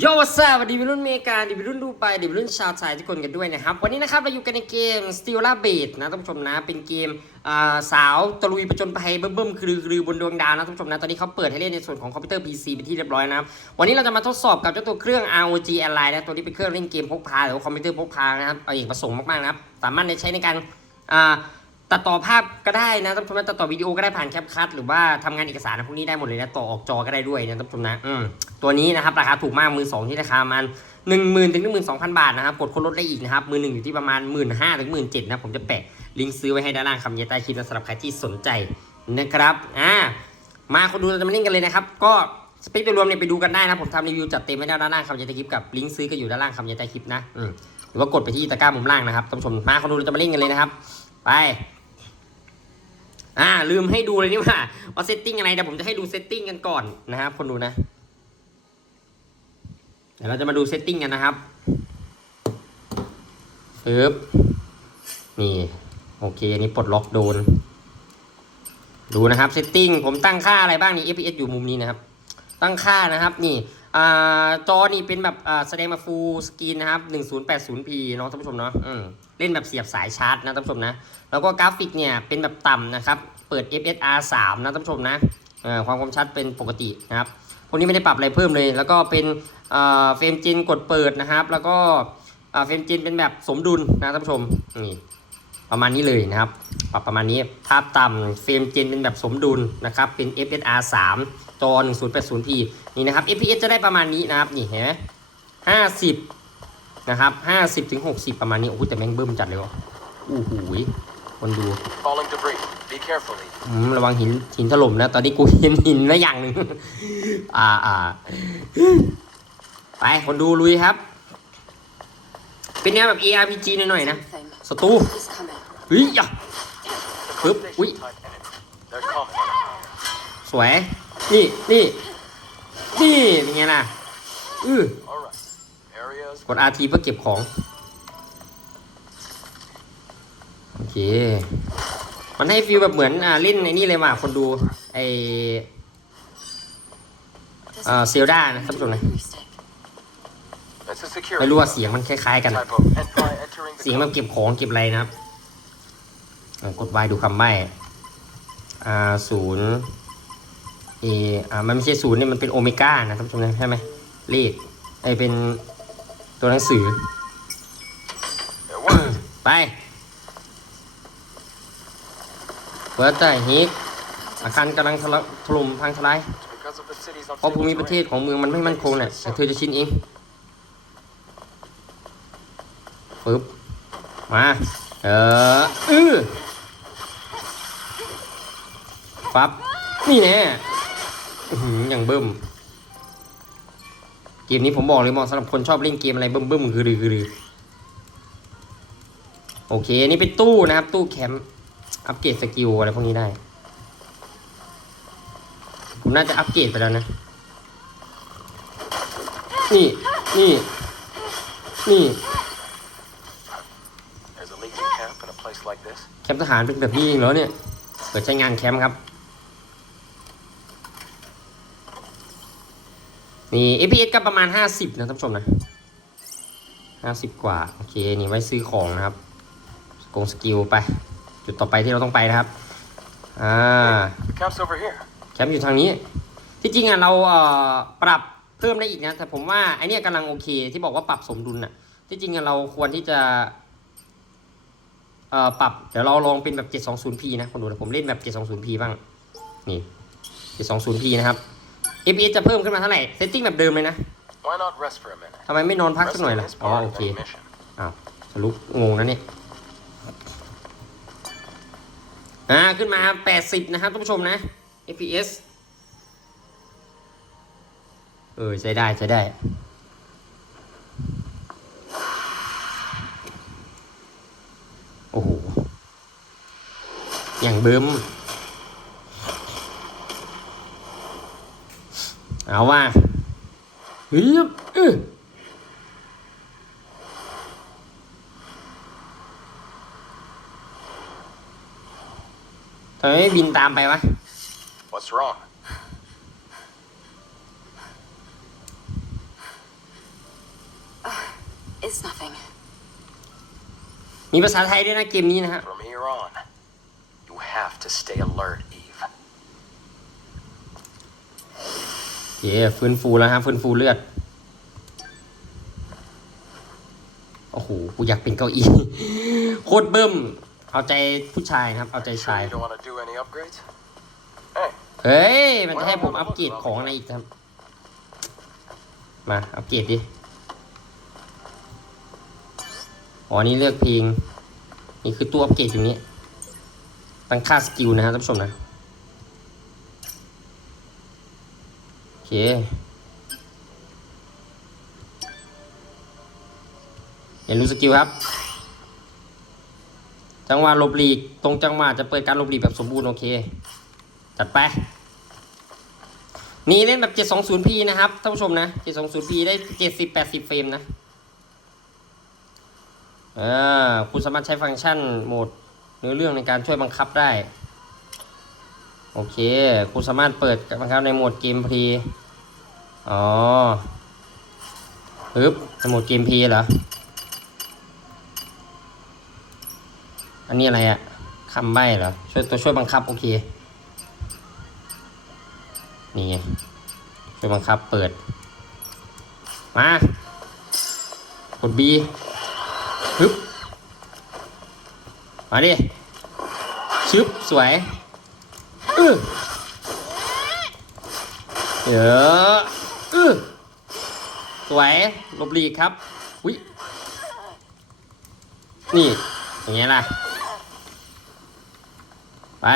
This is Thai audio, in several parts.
โยวัสสวัสดีวัยรุ่นเมกาดีวัยรุ่นดูไปดีวัยรุ่นชาวไทยทุกคนกันด้วยนะครับ วันนี้นะครับเราอยู่กันในเกม Steel l a b a t นะท่านผู้ชมนะ เป็นเกมสาวตะลุยประจนภัยเบิ่มๆคือคือบนดวงดาวนะท่านผู้ชมนะ ตอนนี้เขาเปิดให้เล่นในส่วนของคอมพิวเตอร์ PC เป็นที่เรียบร้อยนะครับ วันนี้เราจะมาทดสอบกับเจ้าตัวเครื่อง ROG Ally นะ ตัวนี้เป็นเครื่องเล่นเกมพกพาหรือว่าคอมพิวเตอร์พกพานะครับเอาอกประสงค์มากๆนะครับ สามารถใช้ในการอ่า ตัดต่อภาพก็ได้นะท่านผู้ชมนะตัดต่อวิดีโอก็ได้ผ่านแคปคัทหรือว่าทำงานเอกสารนะพวกนี้ได้หมดเลยนะต่อออกจอก็ได้ด้วยนะท่านผู้ชมนะอืมตัวนี้นะครับราคาถูกมากมือสองที่ราคาประมันหนึ่งหมื่นถึงหนึ่งหมื่นสองพันบาทนะครับกดคนลดได้อีกนะครับมือหนึ่งอยู่ที่ประมาณหมื่นห้าถึงหมื่นเจ็ดนะผมจะแปะลิงก์ซื้อไว้ให้ด้านล่างคำบรรยใต้คลิปนะสำหรับใครที่สนใจนะครับอ่ามาคนดูเราจะมาเล่นกันเลยนะครับก็สเปคโดยรวมเนี่ยไปดูกันได้นะผมทำรีวิวจัดเต็มไว้ด้านล่างคำบรรยต้คลิปกับลิงก์ซื้อก็อยู่ด้านล่างคำยต้คลิปนะหรือว่ากดไปที่ตะกร้ามุมล่างนะครับท่านผู้ชมมาคนดูเราจะมาเล่นกันเลยนะครับ ไป อ่าลืมให้ดูเลยนี่ว่าว่าเซตติ้งอะไรแต่ผมจะให้ดูเซตติ้งกันก่อนนะครับคนดูนะเดี๋ยวเราจะมาดูเซตติ้งกันนะครับปึ๊บนี่ โอเค อันนี้ปลดล็อกโดน ดูนะครับเซตติ้งผมตั้งค่าอะไรบ้างนี่ FPS อยู่มุมนี้นะครับ ตั้งค่านะครับนี่อ่าจอนี่เป็นแบบอ่าแสดงมาฟูลสกรีนนะครับ 1080p เนาะท่านผู้ชมเนาะอืม เล่นแบบเสียบสายชาร์จนะท่านผู้ชมนะ แล้วก็กราฟิกเนี่ยเป็นแบบต่ำนะครับ เปิด FSR 3 นะท่านผู้ชมนะความคมชัดเป็นปกตินะครับ พวกนี้ไม่ได้ปรับอะไรเพิ่มเลย แล้วก็เป็นเฟรมจินกดเปิดนะครับ แล้วก็เฟรมจินเป็นแบบสมดุลนะท่านผู้ชม นี่ประมาณนี้เลยนะครับ ปรับประมาณนี้ภาพต่ำเฟรมจินเป็นแบบสมดุลนะครับ เป็น FSR 3จอ 1080p นี่นะครับ FPS จะได้ประมาณนี้นะครับ นี่เห็นไหม50 นะครับ50ถึง60ประมาณนี้โอ้โหแต่แม่งเบิ่มจัดเลยวะอู้หูยคนดู Falling debris. Be careful. Lee. อืมระวังหินหินถล่มนะ ตอนนี้กูเห็นหินแล้วอย่างหนึ่งอ่าอ่าไปคนดูลุยครับ เป็นแนวแบบ ARPG หน่อยๆนะ Thing สตู is coming. เฮ้ยอย่า Oop, Station ui. type enemy. They're coming. สวย นี่นี่นี่เป็นไงล่ะ อือ All right. Areas. กด RT เพื่อเก็บของ โอเค มันให้ฟีลแบบเหมือนอ่าเล่นในนี่เลยว่ะคนดู ไอ Doesn't Uh, Zelda นะท่านผู้ชมนะไม่รู้ว่าเสียงมันคล้ายๆกัน เสียงมันเก็บของเก็บอะไรนะครับอ่ากด Y ดูคำใบ้อ่าศูนย์เออ่ามันไม่ใช่ศูนย์เนี่ยมันเป็นโอเมก้านะท่านผู้ชมนะใช่ไหมเลขไอเป็น ตัวหนังสือ It worked. ไปเปิดใจฮิกอาคารกำลังถล่มถล่มพังทลาย Because of the city's เพราะภูมิ unstable ประเทศ terrain. ของเมืองมันไม่มั่นคงเนี่ยเดี๋ยวเธอจะชินเองปึ๊บ มา เอออือปั๊บ นี่แน่อื้อหืออย่างเบิ่ม เกมนี้ผมบอกเลยเหมาะสำหรับคนชอบเล่นเกมอะไรเบิ่มๆคือดือคือดือโอเคอันนี้เป็นตู้นะครับ ตู้แคมป์อัปเกรดสกิลอะไรพวกนี้ได้ ผมน่าจะอัปเกรดไปแล้วนะ นี่นี่นี่ There's a Legion camp in a place like this. แคมป์ทหารเป็นแบบนี้เองเหรอเนี่ย เปิดใช้งานแคมป์ครับ นี่ FPS ก็ประมาณ 50 นะท่านผู้ชมนะ50 กว่า โอเค นี่ไว้ซื้อของนะครับกงสกิลไป จุดต่อไปที่เราต้องไปนะครับ อ่า The camp's over here. แคมป์อยู่ทางนี้ ที่จริงอะเราเอ่อปรับเพิ่มได้อีกนะ แต่ผมว่าไอเนี้ยกำลังโอเค ที่บอกว่าปรับสมดุลน่ะ ที่จริงอะเราควรที่จะเอ่อปรับ เดี๋ยวเราลองเป็นแบบ 720p นะคนดูนะผมเล่นแบบ 720p บ้าง นี่ 720p นะครับ FPS จะเพิ่มขึ้นมาเท่าไหร่ เซตติ้งแบบเดิมเลยนะ Why not rest for a minute? ทำไมไม่นอนพักสักหน่อย Resting ล่ะ is อ๋อ part โอ of เค any mission. อ้าวสรุปงงนะเนี่ย อ่า ขึ้นมา 80 นะครับท่านผู้ชมนะ FPS เออ ใช้ได้ใช้ได้โอ้โห อย่างเบิ้ม เอาว่าฮึบอื้อทำไมไม่บินตามไปวะ What's wrong? It's nothing. มีภาษาไทยด้วยนะเกมนี้นะฮะ From here on, you have to stay alert, Eve. โอ เคฟื้นฟูแล้วฮะฟื้นฟูเลือด โอ้โห กูอยากเป็นเก้าอี้โคตรเบิ่ม เอาใจผู้ชายนะครับ เอาใจ Sure ชาย you don't want to do any upgrades? Hey, เฮ้ย มันจะให้ผมอัปเกรดของอะไรอีกครับ มา อัปเกรดดิ อ๋อ นี่เลือกเพลง นี่คือตัวอัปเกรดอยู่นี้ ตั้งค่าสกิลนะฮะท่านผู้ชมนะ โอ เรียนรู้สกิลครับ จังหวะหลบหลีก ตรงจังหวะจะเปิดการหลบหลีกแบบสมบูรณ์โอเค จัดไป นี่เล่นแบบ 720p นะครับท่านผู้ชมนะ 720p ได้ 70-80 เฟรมนะคุณสามารถใช้ฟังก์ชันโหมดเนื้อเรื่องในการช่วยบังคับได้ โอเค คุณสามารถเปิดบังคับในโหมดเกมพรี อ๋อปึ๊บในโหมดเกมพีเหรอ อันนี้อะไรอะคำใบ้เหรอ ช่วยตัวช่วยบังคับ โอเค นี่ช่วยบังคับเปิด มากด B ปึ๊บ มาดิชึบ สวยอื้อเดี๋ยวอื้ อ สวยลบหลีกครับอุ้ยนี่ อย่างเงี้ยล่ะ ไป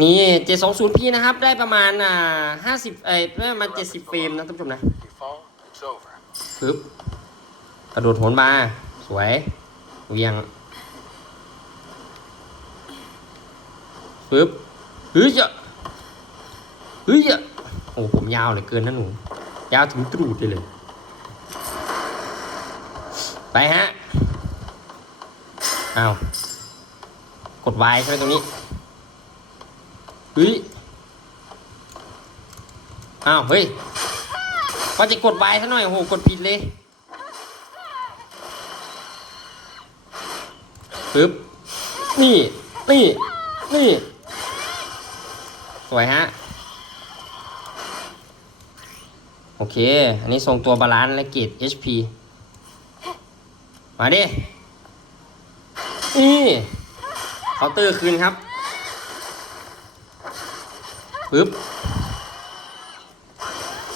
นี่ 720p นะครับ ได้ประมาณอ่า50เอ้ยได้ประมาณ70เฟรมนะท่านผู้ชมนะปึ๊บกระโดดโหนมา สวยเหวียงปึ๊บเฮ้ยจะ เฮ้ยจะโอ้ผมยาวเหลือเกินนะหนู ยาวถึงตรูดเลยเลยไปฮะอ้าวกด Y ใช่ไหมตรงนี้เฮ้ยอ้าวเฮ้ยว่าจะกด Y ซะหน่อยโอ้โหกดผิดเลยปึ๊บนี่ นี่ นี่ สวยฮะ โอเค อันนี้ทรงตัวบาลานซ์และเกรด HP มาดิ นี่เคาน์เตอร์คืนครับ ปึ๊บ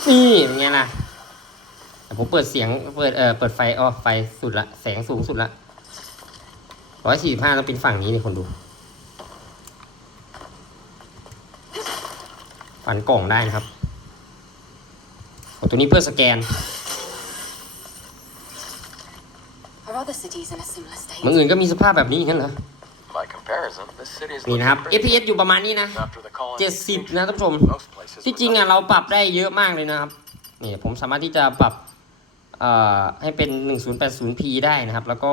นี่เป็นไงล่ะผมเปิดเสียง เปิด เอ่อ เปิดไฟอ๋อไฟสุดละ แสงสูงสุดละร้อยสี่สิบห้าต้องเป็นฝั่งนี้นี่คนดูฟันกล่องได้นะครับ ตัวนี้เพื่อสแกน Are other cities in a similar state? เมืองอื่นก็มีสภาพแบบนี้อย่างนั้นเหรอ By comparison, this city is นี่นะครับ looking pretty FPS อยู่ประมาณนี้นะ after the colony เจ็ดสิบนะท่านผู้ชม Most places ที่ were จริง not. อะเราปรับได้เยอะมากเลยนะครับ นี่ผมสามารถที่จะปรับเอ่อให้เป็น 1080p ได้นะครับ แล้วก็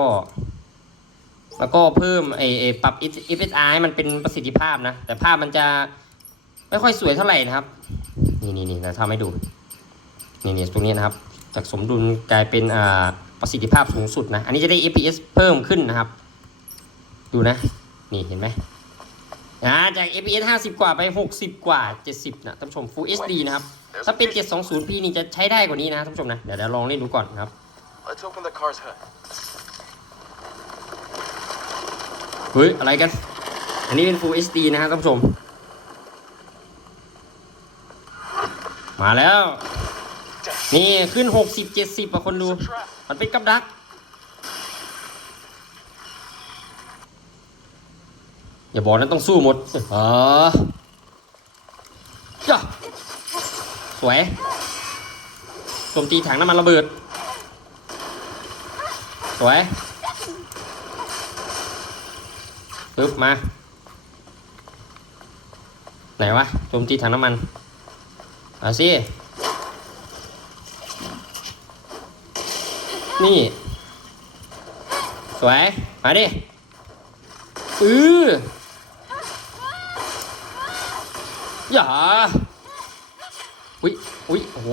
แล้วก็เพิ่มไอไอปรับ FSR ให้มันเป็นประสิทธิภาพนะ แต่ภาพมันจะไม่ค่อยสวยเท่าไหร่นะครับ นี่นี่นี่เราทำให้ดู นี่นี่ตรงนี้นะครับ จากสมดุลกลายเป็นอ่าประสิทธิภาพสูงสุดนะ อันนี้จะได้ FPS เพิ่มขึ้นนะครับ ดูนะ นี่เห็นไหมอ่าจาก FPS 50 กว่าไป 60 กว่า 70 นะท่านผู้ชม Full HD นะครับ ถ้าเป็น 720p นี่จะใช้ได้กว่านี้นะท่านผู้ชมนะ เดี๋ยวเดี๋ยวลองเล่นดูก่อนนะครับ Let's open the car's hood. เฮ้ย อะไรกัน อันนี้เป็น Full HD นะครับท่านผู้ชม มาแล้ว นี่ขึ้น60 70อะคนดู It's a trap. มันเป็นกับดัก อย่าบอกนะต้องสู้หมดเออจ้ะสวยโจมตีถังน้ำมันระเบิด สวยปึ๊บมา ไหนวะโจมตีถังน้ำมัน เอาสิ นี่ สวย มาดิอืออย่าอุ้ยอุ้ยโอ้โห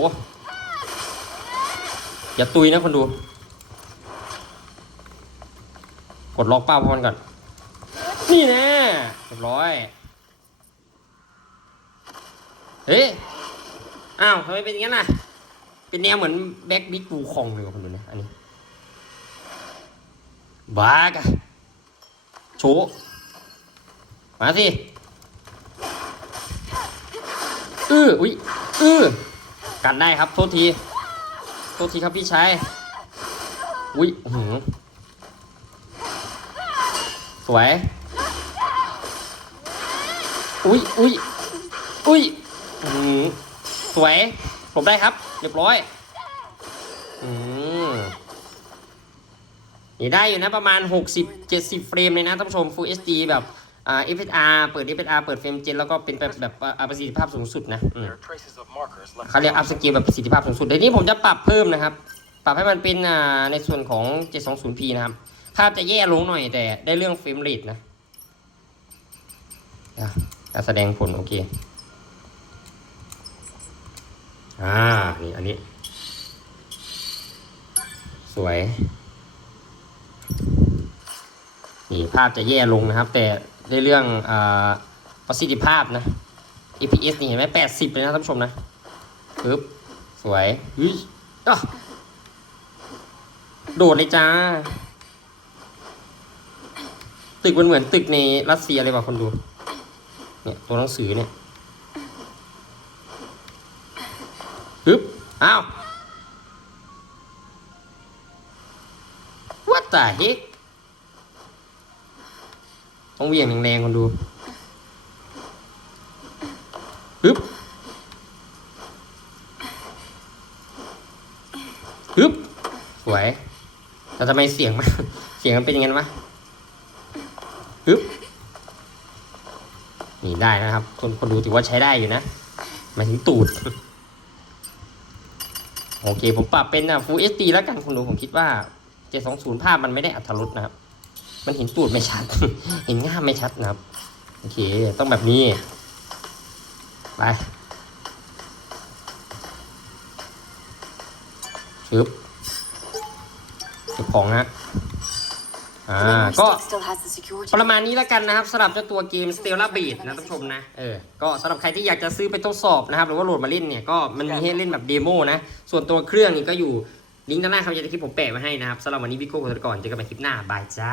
อย่าตุยนะคนดู กดล็อกเป้าพมันก่อน นี่แน่เรียบร้อย เฮ้ย อ้าวทำไมเป็นอย่างนั้นล่ะ เป็นแนวเหมือนแบ็กบิ๊กบูคองเลยว่ะคนดูนะอันนี้บ้ากะโชมาสิอื้ออุ้ยอื้อกันได้ครับ โทษที โทษทีครับพี่ชายอุ้ยอื้อหือสวยอุ้ยอุ้ยอุ้ยอื้อหือสวย ผมได้ครับ เรียบร้อย อืมนี่ได้อยู่นะประมาณ 60 70 เฟรมเลยนะท่านผู้ชม Full HD แบบอ่า FSR เปิด FSR เปิดเฟรมเจนแล้วก็เป็นแบบแบบอ่าประสิทธิภาพสูงสุดนะอืมเขาเรียกอัพสเกลแบบประสิทธิภาพสูงสุดเดี๋ยวนี้ผมจะปรับเพิ่มนะครับ ปรับให้มันเป็นอ่าในส่วนของ 720p นะครับ ภาพจะแย่ลงหน่อยแต่ได้เรื่องเฟรมเรทนะอะแสดงผลโอเค อ่า นี่อันนี้ สวย นี่ภาพจะแย่ลงนะครับ แต่ได้เรื่องอาประสิทธิภาพนะ EPS นี่เห็นไหม80เลยนะท่านผู้ชมนะปึ๊บ สวยเฮ้ยอะโดดเลยจ้า ตึกมันเหมือนตึกในรัสเซียเลยว่ะคนดู เนี่ย ตัวหนังสือเนี่ยึบอ้าว What the heck ต้องเหวี่ยงแรงๆคนดูปึ๊บปึ๊บสวยแต่ทำไมเสียงมันเสียงมันเป็นอย่างนั้นวะปึ๊บนี่ได้นะครับ คนคนดูถือว่าใช้ได้อยู่นะหมายถึงตูด โอเค ผมปรับเป็นอะ Full HD แล้วกันคุณดูผมคิดว่า 720 ภาพมันไม่ได้อัตรสนะครับ มันเห็นตูดไม่ชัด เห็นง่ามไม่ชัดนะครับ โอเค ต้องแบบนี้ ไปชึบเก็บของนะ ก็ state still has the security. ประมาณนี้แล้วกันนะครับสำหรับเจ้าตัวเกม Stella b e a t นะท่านผู้ชมนะเออก็สำหรับใครที่อยากจะซื้อไปทดสอบนะครับ หรือว่าโหลดมาเล่นเนี่ยก็มันมีให้เล่นแบบเดโมนะ ส่วนตัวเครื่องนี่ก็อยู่ลิงก์ด้านหน้าคำยันคลิปผมแปะไว้ให้นะครับสำหรับวันนี้พี่โก้ขอตัวก่อนเจอกันใหม่คลิปหน้าบายจ้า